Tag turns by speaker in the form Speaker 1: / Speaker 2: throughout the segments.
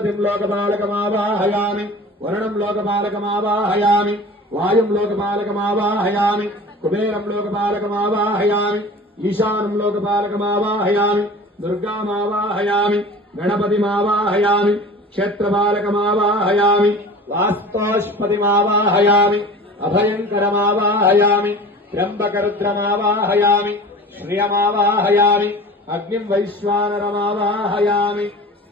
Speaker 1: గణపతిం లోకపాలకమావాహయామి వరుణం లోకపాలకమావాహయామి వాయుం లోకపాలకమావాహయామి కుబేరం లోకపాలకమావాహయామి ఈశానం లోకపాలకమావాహయామి దుర్గామావాహయామి గణపతిమావాహయామి క్షేత్రపాలకమావాహయామి వాస్తాష్పతిమావాహయామి అభయంకరమావాహయామి త్ర్యంబకరుద్రమావాహయామి శ్రియమావాహయామి అగ్నిం వైశ్వానరమావాహయామి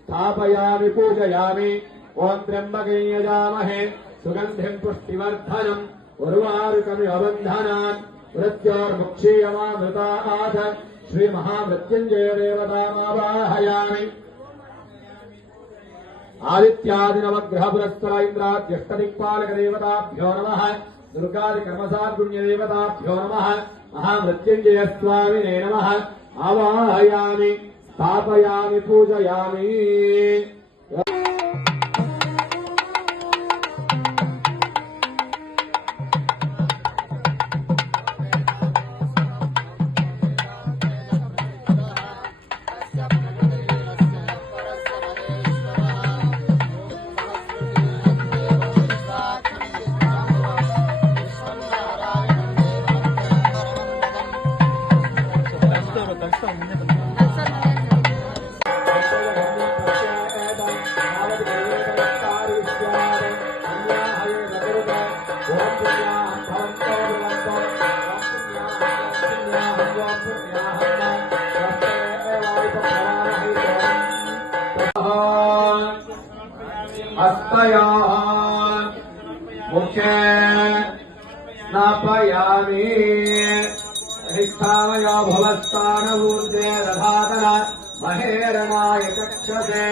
Speaker 1: స్థాపయామి పూజయామి ఓం త్ర్యంబకం యజామహే సుగంధిం పుష్టివర్ధనం ఉర్వారుకమివ బంధనాన్ మృత్యోర్ముక్షీయమామృతాథ శ్రీ మహామృత్యుంజయ దేవతామావాహయామి ఆదిత్యాదినవగ్రహ పురస్కర ఇంద్రాద్యష్టదిక్పాలక దేవతాభ్యో నమ 爸爸呀，你不在呀，你。హస్తయాన్ ముఖ్యే స్నాపయామి అధిష్టానయో భవస్థాన ఊర్జే రథాతర మహేరమాయ చక్షతే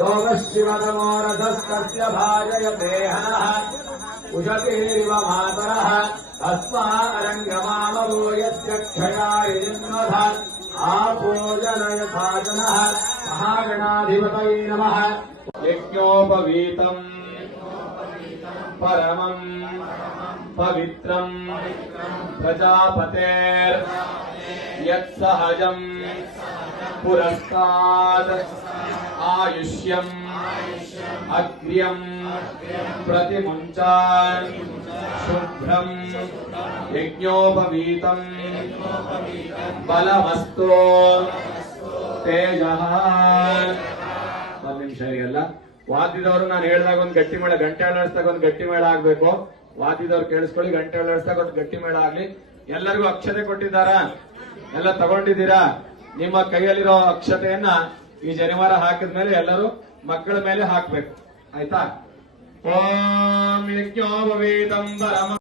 Speaker 1: యోగశివతమోరథస్తస్య భాజయతే హనః ఉషతేరివ మాతరః తస్మారంగమామవో యస్య క్షయాయ జన్మధ आपो जनय महागणाधिपत नम। योपवीत परम पवित्र पवित्रम् यत्सहजम् पुरस्तात् आयुष्यम् अग्र्यम् प्रतिमुञ्चान् शुभ्रम् यज्ञोपवीतम् बलमस्तो ತೇಜಃ ಒಂದ್ ನಿಮಿಷ ಎಲ್ಲ ವಾದ್ಯದವರು ನಾನು ಹೇಳ್ದಾಗ ಒಂದ್ ಗಟ್ಟಿ ಮೇಳ ಗಂಟೆ ಆಡಿಸ್ದಾಗ ಒಂದ್ ಗಟ್ಟಿ ಮೇಳ ಆಗ್ಬೇಕು ವಾದ್ಯದವ್ರು ಕೇಳಿಸ್ಕೊಳ್ಳಿ ಗಂಟೆ ಆಡಿಸ್ದಾಗ ಒಂದ್ ಗಟ್ಟಿ ಮೇಳ ಆಗ್ಲಿ ಎಲ್ಲರಿಗೂ ಅಕ್ಷತೆ ಕೊಟ್ಟಿದ್ದಾರಾ ಎಲ್ಲ ತಗೊಂಡಿದ್ದೀರಾ? ನಿಮ್ಮ ಕೈಯಲ್ಲಿರೋ ಅಕ್ಷತೆಯನ್ನ ಈ ಜನಿವಾರ ಹಾಕಿದ್ಮೇಲೆ ಎಲ್ಲರೂ ಮಕ್ಕಳ ಮೇಲೆ ಹಾಕ್ಬೇಕು. ಆಯ್ತಾ? ಓಂ ಯಜ್ಞೋಪವೀತಂ ಪರಮ